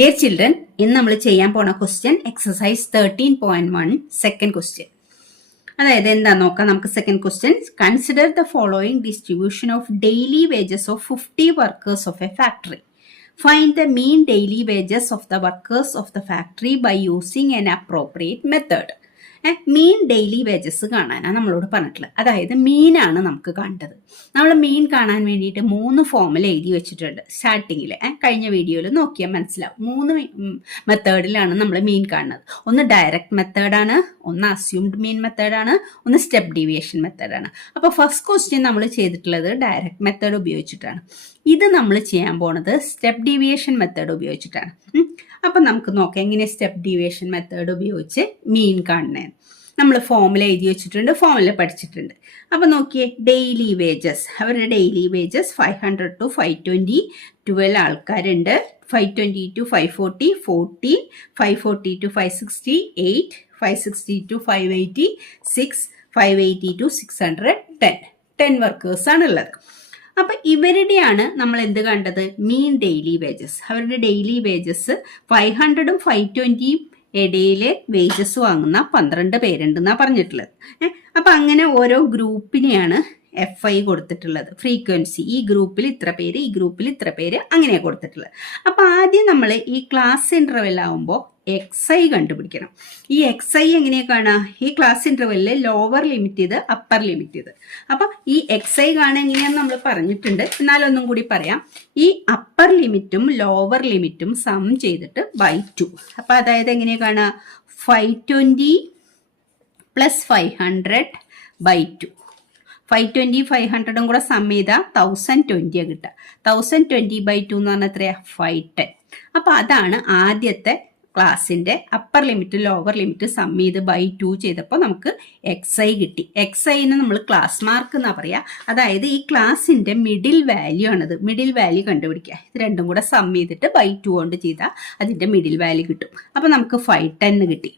Dear children, ഇന്ന് നമ്മൾ ചെയ്യാൻ പോണ ക്വസ്റ്റ്യൻ എക്സസൈസ് 13.1 സെക്കൻഡ് ക്വസ്റ്റ്യൻ. അതായത് എന്താ നോക്കാം നമുക്ക്. Second question, consider the following distribution of daily wages of 50 workers of a factory. Find the mean daily wages of the workers of the factory by using an appropriate method. Mean daily wages കാണാനാണ് നമ്മളോട് പറഞ്ഞിട്ടുള്ളത്. അതായത് മീനാണ് നമുക്ക് കണ്ടത്. നമ്മൾ മീൻ കാണാൻ വേണ്ടിയിട്ട് 3 ഫോമുല എഴുതി വെച്ചിട്ടുണ്ട് സ്റ്റാർട്ടിങ്ങിൽ. കഴിഞ്ഞ വീഡിയോയിൽ നോക്കിയാൽ മനസ്സിലാവും. 3 മെത്തേഡിലാണ് നമ്മൾ മീൻ കാണുന്നത്. ഒന്ന് ഡയറക്റ്റ് മെത്തേഡാണ്, ഒന്ന് അസ്യൂംഡ് മീൻ മെത്തേഡാണ്, ഒന്ന് സ്റ്റെപ്പ് ഡീവിയേഷൻ മെത്തേഡാണ്. അപ്പോൾ ഫസ്റ്റ് ക്വസ്റ്റ്യൻ നമ്മൾ ചെയ്തിട്ടുള്ളത് ഡയറക്റ്റ് മെത്തേഡ് ഉപയോഗിച്ചിട്ടാണ്. ഇത് നമ്മൾ ചെയ്യാൻ പോണത് സ്റ്റെപ്പ് ഡീവിയേഷൻ മെത്തേഡ് ഉപയോഗിച്ചിട്ടാണ്. അപ്പം നമുക്ക് നോക്കാം എങ്ങനെ സ്റ്റെപ്പ് ഡീവിയേഷൻ മെത്തേഡ് ഉപയോഗിച്ച് മീൻ കാണുന്നതെന്ന്. നമ്മൾ ഫോമുല എഴുതി വെച്ചിട്ടുണ്ട്, ഫോമുല പഠിച്ചിട്ടുണ്ട്. അപ്പം നോക്കിയേ, ഡെയിലി വേജസ്, അവരുടെ ഡെയിലി വേജസ് 500 to 520, 12 ആൾക്കാരുണ്ട്. 520 to 540, 14, 540 to 560, 8, 560 to 580, 6, 580 to 600, 10 വർക്കേഴ്സാണുള്ളത്. അപ്പം ഇവരുടെയാണ് നമ്മൾ എന്ത് കണ്ടത്, മീൻ ഡെയിലി വേജസ്. അവരുടെ ഡെയിലി വേജസ് 500ഉം 520യും ഇടയിൽ വേജസ് വാങ്ങുന്ന 12 പേരുണ്ടെന്നാണ് പറഞ്ഞിട്ടുള്ളത്. അപ്പം അങ്ങനെ ഓരോ ഗ്രൂപ്പിനെയാണ് FI കൊടുത്തിട്ടുള്ളത്, ഫ്രീക്വൻസി. ഈ ഗ്രൂപ്പിൽ ഇത്ര പേര്, ഈ ഗ്രൂപ്പിൽ ഇത്ര പേര്, അങ്ങനെയാണ് കൊടുത്തിട്ടുള്ളത്. അപ്പം ആദ്യം നമ്മൾ ഈ ക്ലാസ് ഇൻ്റർവെൽ ആകുമ്പോൾ XI കണ്ടുപിടിക്കണം. ഈ XI എങ്ങനെയാണ് കാണുക, ഈ ക്ലാസ് ഇൻ്റർവെല്ലിൽ ലോവർ ലിമിറ്റ് ഇത്, അപ്പർ ലിമിറ്റ് ഇത്. അപ്പം ഈ XI കാണാൻ എങ്ങനെയാണെന്ന് നമ്മൾ പറഞ്ഞിട്ടുണ്ട്, എന്നാലൊന്നും കൂടി പറയാം. ഈ അപ്പർ ലിമിറ്റും ലോവർ ലിമിറ്റും സം ചെയ്തിട്ട് ബൈ 2. അപ്പം അതായത് എങ്ങനെയാണ് കാണുക, 520 + 500 / 2. 520 500ഉം കൂടെ സം ചെയ്താൽ 1020 കിട്ടുക. 1020 / 2 എന്ന് പറഞ്ഞാൽ എത്രയാണ്, 510. അപ്പം അതാണ് ആദ്യത്തെ ക്ലാസ്സിൻ്റെ upper limit lower limit sum ചെയ്ത് ബൈ 2 ചെയ്തപ്പോൾ നമുക്ക് XI കിട്ടി. XIന് നമ്മൾ ക്ലാസ് മാർക്ക് എന്നാ പറയുക. അതായത് ഈ ക്ലാസ്സിൻ്റെ മിഡിൽ വാല്യൂ ആണിത്. മിഡിൽ വാല്യൂ കണ്ടുപിടിക്കുക. ഇത് രണ്ടും കൂടെ സം ചെയ്തിട്ട് ബൈ 2 കൊണ്ട് ചെയ്താൽ അതിൻ്റെ മിഡിൽ വാല്യൂ കിട്ടും. അപ്പോൾ നമുക്ക് 510 കിട്ടി.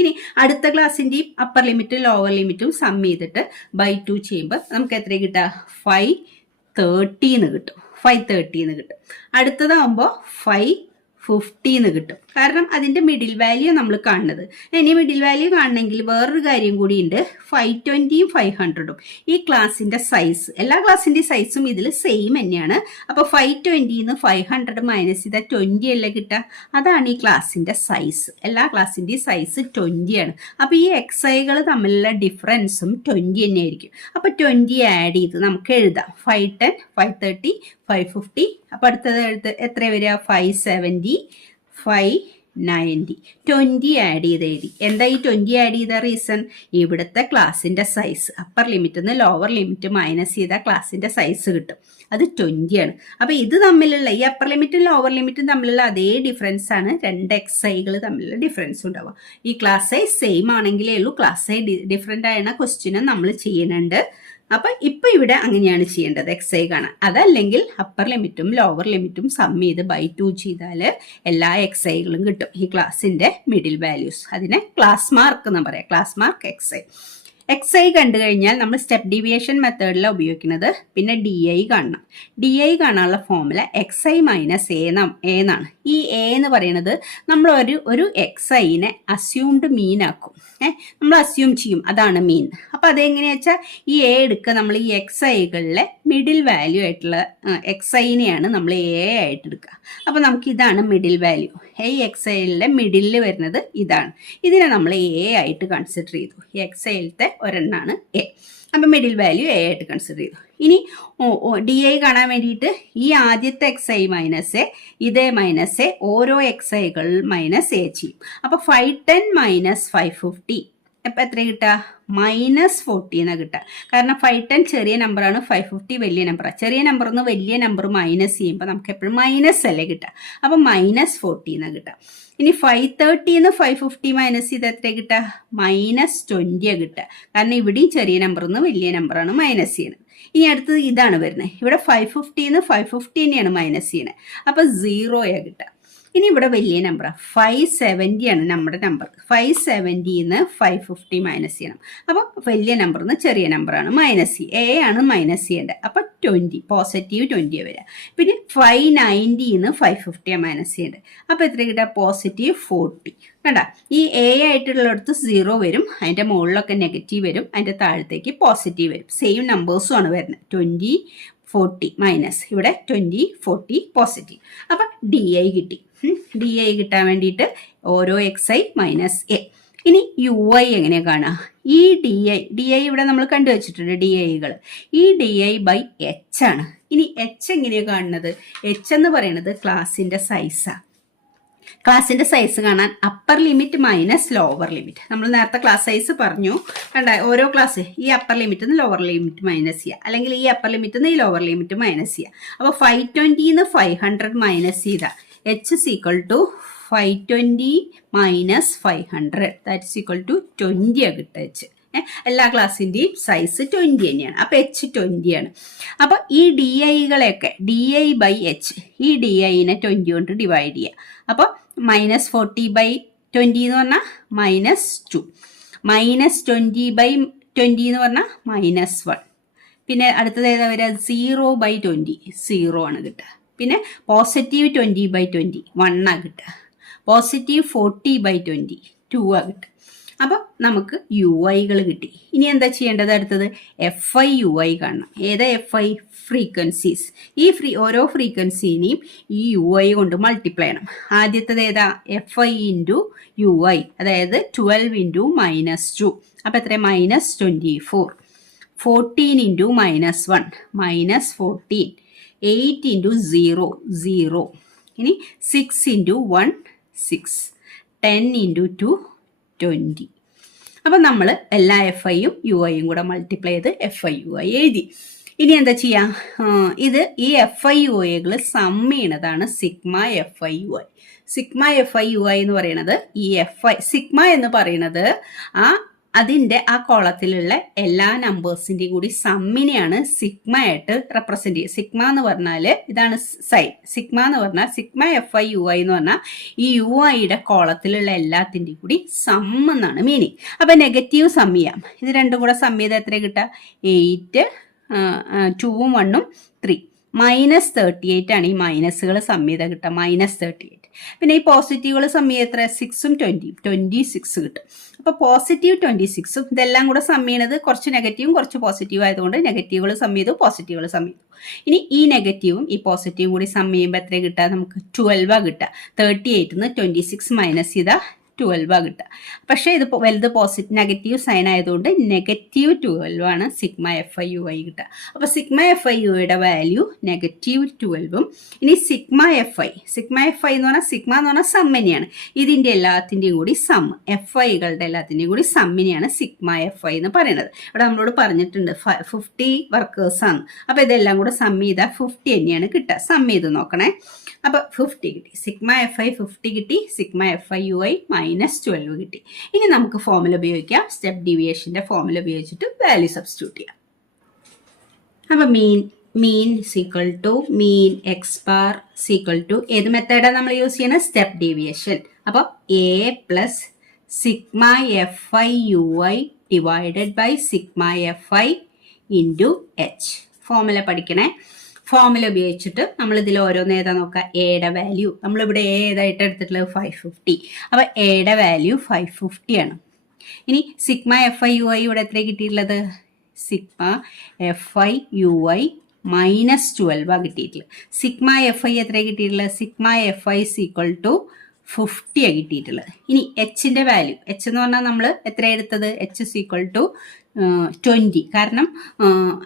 ഇനി അടുത്ത ക്ലാസ്സിൻ്റെയും അപ്പർ ലിമിറ്റും ലോവർ ലിമിറ്റും സം ചെയ്തിട്ട് ബൈ 2 ചെയ്യുമ്പോൾ നമുക്ക് എത്ര കിട്ടുക, 530 കിട്ടും. 530 കിട്ടും. അടുത്തതാകുമ്പോൾ 550 കിട്ടും. കാരണം അതിൻ്റെ മിഡിൽ വാല്യൂ നമ്മൾ കാണുന്നത്. ഇനി മിഡിൽ വാല്യൂ കാണണമെങ്കിൽ വേറൊരു കാര്യം കൂടിയുണ്ട്. 520ഉം 500ഉം ഈ ക്ലാസ്സിൻ്റെ സൈസ്, എല്ലാ ക്ലാസ്സിൻ്റെയും സൈസും ഇതിൽ സെയിം തന്നെയാണ്. അപ്പോൾ 520 500 മൈനസ് ചെയ്താൽ 20 അല്ലേ കിട്ടുക. അതാണ് ഈ ക്ലാസ്സിൻ്റെ സൈസ്. എല്ലാ ക്ലാസ്സിൻ്റെയും സൈസ് 20 ആണ്. അപ്പോൾ ഈ XIകൾ തമ്മിലുള്ള ഡിഫറൻസും 20 തന്നെയായിരിക്കും. അപ്പോൾ 20 ആഡ് ചെയ്ത് നമുക്ക് എഴുതാം. 510, 530, 550. അപ്പോൾ അടുത്തത് എത്ര വരിക, 570, 590. 20 ആഡ് ചെയ്ത് എഴുതി. എന്താ ഈ 20 ആഡ് ചെയ്ത റീസൺ, ഇവിടുത്തെ ക്ലാസ്സിൻ്റെ സൈസ് അപ്പർ ലിമിറ്റിൽ നിന്ന് ലോവർ ലിമിറ്റ് മൈനസ് ചെയ്താൽ ക്ലാസ്സിൻ്റെ സൈസ് കിട്ടും. അത് 20 ആണ്. അപ്പോൾ ഇത് തമ്മിലുള്ള ഈ അപ്പർ ലിമിറ്റും ലോവർ ലിമിറ്റും തമ്മിലുള്ള അതേ ഡിഫറൻസ് ആണ് 2 XIകൾ തമ്മിലുള്ള ഡിഫറൻസ് ഉണ്ടാവുക. ഈ ക്ലാസ് സൈസ് സെയിം ആണെങ്കിലേ ഉള്ളൂ ക്ലാസ് സൈസ് ഡിഫറെൻ്റ് ആയ ക്വസ്റ്റ്യനും നമ്മൾ ചെയ്യുന്നുണ്ട്. അപ്പം ഇപ്പം ഇവിടെ അങ്ങനെയാണ് ചെയ്യേണ്ടത്, XI കാണാൻ. അതല്ലെങ്കിൽ അപ്പർ ലിമിറ്റും ലോവർ ലിമിറ്റും സം ചെയ്ത് ബൈ 2 ചെയ്താൽ എല്ലാ XIകളും കിട്ടും. ഈ ക്ലാസ്സിൻ്റെ മിഡിൽ വാല്യൂസ്, അതിനെ ക്ലാസ് മാർക്ക് എന്ന് പറയാം. ക്ലാസ് മാർക്ക് XI കണ്ടു കഴിഞ്ഞാൽ നമ്മൾ സ്റ്റെപ്പ് ഡീവിയേഷൻ മെത്തേഡിലാണ് ഉപയോഗിക്കുന്നത്. പിന്നെ DI കാണണം. DI കാണാനുള്ള ഫോമുല XI - A എന്നാണ്. ഈ A എന്ന് പറയുന്നത് നമ്മൾ ഒരു XIനെ അസ്യൂംഡ് മീൻ ആക്കും. നമ്മൾ അസ്യൂം ചെയ്യും അതാണ് മീൻ. അപ്പോൾ അതെങ്ങനെയാ വെച്ചാൽ ഈ A എടുക്കുക, നമ്മൾ ഈ XIകളിലെ മിഡിൽ വാല്യൂ ആയിട്ടുള്ള XIനെയാണ് നമ്മൾ A ആയിട്ട് എടുക്കുക. അപ്പോൾ നമുക്ക് ഇതാണ് മിഡിൽ വാല്യൂ. ഈ XIലെ മിഡിലിൽ വരുന്നത് ഇതാണ്. ഇതിനെ നമ്മൾ A ആയിട്ട് കൺസിഡർ ചെയ്തു. ഈ XIലത്തെ ഒരെണ്ണാണ് A. അപ്പം മിഡിൽ വാല്യൂ A ആയിട്ട് കൺസിഡർ ചെയ്തു. ഇനി DI കാണാൻ വേണ്ടിയിട്ട് ഈ ആദ്യത്തെ XI മൈനസ് A, ഇതേ മൈനസ് A, ഓരോ XIകൾ മൈനസ് A ചെയ്യും. അപ്പോൾ 510 - 550 അപ്പം എത്ര കിട്ടുക, -40 എന്നാണ് കിട്ടുക. കാരണം 510 ചെറിയ നമ്പറാണ്, 550 വലിയ നമ്പറാണ്. ചെറിയ നമ്പറിൽ നിന്ന് വലിയ നമ്പർ മൈനസ് ചെയ്യുമ്പോൾ നമുക്ക് എപ്പോഴും മൈനസ് അല്ലേ കിട്ടുക. അപ്പം -40 എന്നാണ് കിട്ടുക. ഇനി 530 550 മൈനസ് ചെയ്ത് എത്ര കിട്ടുക, -20 കിട്ടുക. കാരണം ഇവിടെയും ചെറിയ നമ്പറിൽ നിന്ന് വലിയ നമ്പറാണ് മൈനസ് ചെയ്യുന്നത്. ഇനി അടുത്തത് ഇതാണ് വരുന്നത്. ഇവിടെ 550 550 തന്നെയാണ് മൈനസ് ചെയ്യുന്നത്. അപ്പം 0 കിട്ടുക. ഇനി ഇവിടെ വലിയ നമ്പർ 570 ആണ് നമ്മുടെ നമ്പർ. 570 550 മൈനസ് ചെയ്യണം. അപ്പോൾ വലിയ നമ്പർ ചെറിയ നമ്പറാണ് മൈനസ് എ ആണ് മൈനസ് ചെയ്യേണ്ടത്. അപ്പോൾ 20 പോസിറ്റീവ് 20 വരിക. പിന്നെ 590 550 മൈനസ് ചെയ്യേണ്ടത്. അപ്പോൾ എത്ര കിട്ടുക? പോസിറ്റീവ് 40. കണ്ട, ഈ എ ആയിട്ടുള്ളിടത്ത് 0 വരും, അതിൻ്റെ മുകളിലൊക്കെ നെഗറ്റീവ് വരും, അതിൻ്റെ താഴത്തേക്ക് പോസിറ്റീവ് വരും. സെയിം നമ്പേഴ്സും ആണ് വരുന്നത്. 20 40 മൈനസ്, ഇവിടെ 20 40 പോസിറ്റീവ്. അപ്പം ഡി ഐ കിട്ടി. ഡി ഐ കിട്ടാൻ വേണ്ടിയിട്ട് ഓരോ XI മൈനസ് എ. ഇനി യു ഐ എങ്ങനെ കാണുക? ഈ ഡി ഐ ഇവിടെ നമ്മൾ കണ്ടുവച്ചിട്ടുണ്ട് ഡി ഐകൾ. ഈ ഡി ഐ ബൈ എച്ച് ആണ്. ഇനി എച്ച് എങ്ങനെയാണ് കാണുന്നത്? എച്ച് എന്ന് പറയുന്നത് ക്ലാസിൻ്റെ സൈസാണ്. ക്ലാസിൻ്റെ സൈസ് കാണാൻ upper limit minus lower limit. നമ്മൾ നേരത്തെ ക്ലാസ് സൈസ് പറഞ്ഞു കണ്ട, ഓരോ ക്ലാസ് ഈ അപ്പർ ലിമിറ്റ് നിന്ന് ലോവർ ലിമിറ്റ് മൈനസ് ചെയ്യുക, അല്ലെങ്കിൽ ഈ അപ്പർ ലിമിറ്റ് നിന്ന് ഈ ലോവർ ലിമിറ്റ് മൈനസ് ചെയ്യുക. അപ്പോൾ 520 500 മൈനസ് ചെയ്താൽ H is equal to 520 minus 500 that is equal to 20 ആണ് കിട്ടുക. എച്ച് എല്ലാ ക്ലാസ്സിൻ്റെയും സൈസ് 20 തന്നെയാണ്. അപ്പോൾ എച്ച് 20 ആണ്. അപ്പോൾ ഈ ഡി ഐകളെയൊക്കെ ഡി ഐ ബൈ എച്ച്, ഈ ഡി ഐനെ 20 കൊണ്ട് ഡിവൈഡ് ചെയ്യുക. അപ്പോൾ മൈനസ് 40 ബൈ 20 എന്ന് പറഞ്ഞാൽ -2, മൈനസ് 20 ബൈ 20 എന്ന് പറഞ്ഞാൽ -1. പിന്നെ അടുത്തത് ഏതാ വരിക? 0 ബൈ 20 0 ആണ് കിട്ടുക. പിന്നെ പോസിറ്റീവ് 20 ബൈ 20 1 ആണ് കിട്ടുക. പോസിറ്റീവ് 40 ബൈ 20 2 ആണ് കിട്ടുക. അപ്പം നമുക്ക് യു ഐകൾ കിട്ടി. ഇനി എന്താ ചെയ്യേണ്ടത്? അടുത്തത് FI UI കാണണം. ഏതാ FI? ഫ്രീക്വൻസീസ്. ഈ ഓരോ ഫ്രീക്വൻസീനെയും ഈ UI കൊണ്ട് മൾട്ടിപ്ലൈ ചെയ്യണം. ആദ്യത്തേത് ഏതാ? FI ഇൻറ്റു UI, അതായത് 12 ഇൻറ്റു -2. അപ്പം എത്ര? -24. 14 ഇൻറ്റു -1 -14. 8 ഇൻറ്റു 0 0. ഇനി 6 ഇൻറ്റു 1 6. 10 ഇൻറ്റു 2 20. അപ്പം നമ്മൾ എല്ലാ FIയും UI കൂടെ മൾട്ടിപ്ലൈ ചെയ്ത് FI UI എഴുതി. ഇനി എന്താ ചെയ്യാം? ഈ FI UIകൾ സം ചെയ്യണതാണ് sigma FI UI. Sigma FI UI എന്ന് പറയുന്നത് ഈ സിഗ്മ എന്ന് പറയുന്നത് അതിൻ്റെ ആ കോളത്തിലുള്ള എല്ലാ നമ്പേഴ്സിൻ്റെയും കൂടി സമ്മിനെയാണ് സിഗ്മ ആയിട്ട് റെപ്രസെൻറ്റ് ചെയ്യുക. സിഗ്മ എന്ന് പറഞ്ഞാൽ ഇതാണ് സൈൻ. സിഗ്മ എന്ന് പറഞ്ഞാൽ സിഗ്മ FI UI എന്ന് പറഞ്ഞാൽ ഈ UIയുടെ കോളത്തിലുള്ള എല്ലാത്തിൻ്റെയും കൂടി സം എന്നാണ് മീനിങ്. അപ്പം നെഗറ്റീവ് സം ചെയ്യാം. ഇത് രണ്ടും കൂടെ സം ചെയ്താൽ എത്ര കിട്ടുക? 8 2ഉം 1ഉം 3 -38 ആണ്. ഈ മൈനസുകൾ സം ചെയ്താൽ കിട്ടുക -38. പിന്നെ ഈ പോസിറ്റീവുകൾ സം ചെയ്ത് എത്ര? 6ഉം 20 26 കിട്ടും. അപ്പോൾ പോസിറ്റീവ് 26ഉം ഇതെല്ലാം കൂടെ സം ചെയ്യണത് കുറച്ച് നെഗറ്റീവും കുറച്ച് പോസിറ്റീവ് ആയതുകൊണ്ട് നെഗറ്റീവുകൾ സം ചെയ്തു, പോസിറ്റീവുകൾ സം ചെയ്തു. ഇനി ഈ നെഗറ്റീവും ഈ പോസിറ്റീവും കൂടി സം ചെയ്യുമ്പോൾ എത്ര കിട്ടുക? നമുക്ക് 12 കിട്ടുക. 38 26 മൈനസ് ചെയ്താൽ 12 കിട്ടുക. പക്ഷേ ഇത് വലുത് നെഗറ്റീവ് സൈൻ ആയതുകൊണ്ട് -12 ആണ് സിഗ്മ FI UI കിട്ടുക. അപ്പോൾ സിഗ്മ FI UIയുടെ വാല്യൂ -12ഉം. ഇനി സിഗ്മ FI എന്ന് പറഞ്ഞാൽ സിഗ്മ എന്ന് പറഞ്ഞാൽ സം തന്നെയാണ്. ഇതിൻ്റെ എല്ലാത്തിൻ്റെയും കൂടി സം, FIകളുടെ എല്ലാത്തിൻ്റെയും കൂടി സമ്മിനെയാണ് സിഗ്മ FI എന്ന് പറയുന്നത്. ഇവിടെ നമ്മളോട് പറഞ്ഞിട്ടുണ്ട് 50 വർക്കേഴ്സാണ്. അപ്പോൾ ഇതെല്ലാം കൂടെ സം ചെയ്താൽ 50 തന്നെയാണ് കിട്ടുക. സം ചെയ്ത് നോക്കണേ. അപ്പോൾ 50 കിട്ടി. സിഗ്മ FI 50 കിട്ടി. സിഗ്മ FI UI -12 കിട്ടി. ഇനി നമുക്ക് ഫോർമുല ഉപയോഗിക്കാം. സ്റ്റെപ്പ് ഡീവിയേഷൻ്റെ ഫോർമുല ഉപയോഗിച്ചിട്ട് വാല്യൂ സബ്സ്റ്റിറ്റ്യൂട്ട് ചെയ്യാം. അപ്പോൾ mean equal to mean x bar equal to ഏത് മെത്തേഡാണ് നമ്മൾ യൂസ് ചെയ്യുന്നത്? Step deviation. അപ്പോൾ A plus sigma FI UI divided by sigma FI into H. Formula പഠിക്കണേ. ഫോർമുല ഉപയോഗിച്ചിട്ട് നമ്മൾ ഇതിൽ ഓരോന്ന് ഏതാ നോക്കുക? എയുടെ വാല്യൂ നമ്മളിവിടെ ഏതായിട്ട് എടുത്തിട്ടുള്ളത് 550. അപ്പോൾ എയുടെ വാല്യൂ 550 ആണ്. ഇനി സിഗ്മ FI UI ഇവിടെ എത്ര കിട്ടിയിട്ടുള്ളത്? സിഗ്മ FI UI -12 കിട്ടിയിട്ടുള്ളത്. സിഗ്മ FI എത്ര കിട്ടിയിട്ടുള്ളത്? സിഗ്മ FI ഈക്വൽ ടു 50 കിട്ടിയിട്ടുള്ളത്. ഇനി എച്ചിൻ്റെ വാല്യൂ, എച്ച് എന്ന് പറഞ്ഞാൽ നമ്മൾ എത്ര എടുത്തത്? H equal to 20. കാരണം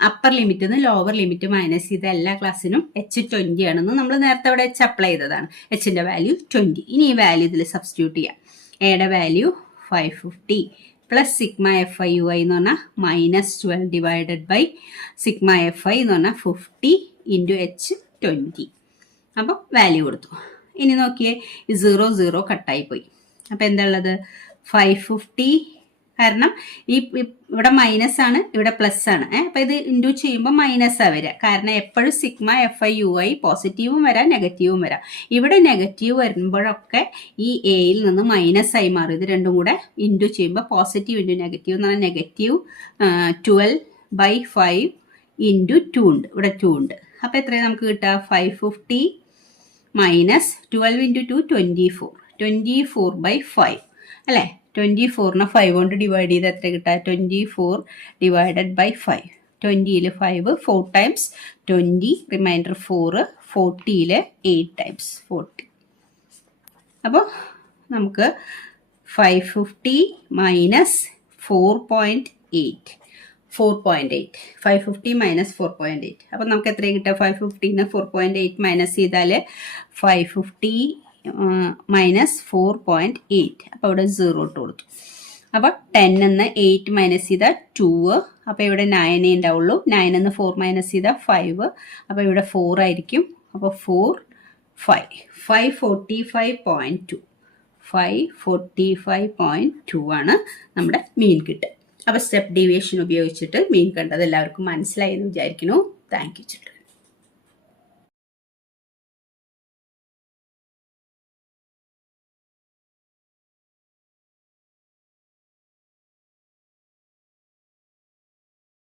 അപ്പർ ലിമിറ്റ് നിന്ന് ലോവർ ലിമിറ്റ് മൈനസ് ചെയ്ത എല്ലാ ക്ലാസ്സിനും H 20 ആണെന്ന് നമ്മൾ നേരത്തെ അവിടെ H അപ്ലൈ ചെയ്തതാണ്. എച്ചിൻ്റെ വാല്യൂ 20. ഇനി ഈ വാല്യൂ ഇതിൽ സബ്സ്റ്റിറ്റ്യൂട്ട് ചെയ്യാം. എയുടെ value 550 plus sigma FI UI എന്ന് പറഞ്ഞാൽ -12 ഡിവൈഡഡ് ബൈ സിഗ്മ FI എന്ന് പറഞ്ഞാൽ 50 ഇൻറ്റു H 20. അപ്പോൾ വാല്യൂ കൊടുത്തു. ഇനി നോക്കിയേ, 0 0 കട്ടായി പോയി. അപ്പോൾ എന്താ ഉള്ളത്? 550 കാരണം ഇവിടെ മൈനസ് ആണ്, ഇവിടെ പ്ലസ് ആണ്. അപ്പം ഇത് ഇൻറ്റു ചെയ്യുമ്പോൾ മൈനസാണ് വരിക. കാരണം എപ്പോഴും സിഗ്മ FI UI പോസിറ്റീവും വരാം നെഗറ്റീവും വരാം. ഇവിടെ നെഗറ്റീവ് വരുമ്പോഴൊക്കെ ഈ എയിൽ നിന്ന് മൈനസായി മാറും. ഇത് രണ്ടും കൂടെ ഇൻറ്റു ചെയ്യുമ്പോൾ പോസിറ്റീവ് ഇൻറ്റു നെഗറ്റീവ് എന്ന് പറഞ്ഞാൽ നെഗറ്റീവ് 12/5 ഇൻറ്റു 2 ഉണ്ട്. ഇവിടെ 2 ഉണ്ട്. അപ്പം എത്രയാണ് നമുക്ക് കിട്ടുക? 550 മൈനസ് 12 ഇൻറ്റു 2 24. 24/5 അല്ലേ? 24നെ 5 കൊണ്ട് ഡിവൈഡ് ചെയ്ത് എത്ര കിട്ടുക? 24 ഡിവൈഡഡ് ബൈ 5. 20യിൽ 5 4 ടൈംസ് 20, റിമൈൻഡർ 4, 40യിൽ 8 ടൈംസ് 40. അപ്പോൾ നമുക്ക് 550 മൈനസ് 4.8 550 മൈനസ് 4.8. അപ്പോൾ നമുക്ക് എത്രയാണ് കിട്ടുക? 550ന് 4.8 മൈനസ് ചെയ്താൽ 550 മൈനസ് 4.8. അപ്പോൾ ഇവിടെ 0 ഇട്ട് കൊടുത്തു. അപ്പോൾ 10 നിന്ന് 8 മൈനസ് ചെയ്താൽ 2. അപ്പോൾ ഇവിടെ 9 ഉണ്ടാവുള്ളൂ. 9 നിന്ന് 4 മൈനസ് ചെയ്താൽ 5. അപ്പോൾ ഇവിടെ 4 ആയിരിക്കും. അപ്പോൾ 4 545.2 545.2 ആണ് നമ്മുടെ മീൻ കിട്ടുക. അപ്പോൾ സ്റ്റെപ്പ് ഡീവിയേഷൻ ഉപയോഗിച്ചിട്ട് മീൻ കണ്ടത് എല്ലാവർക്കും മനസ്സിലായി എന്ന് വിചാരിക്കുന്നു. Thank you children.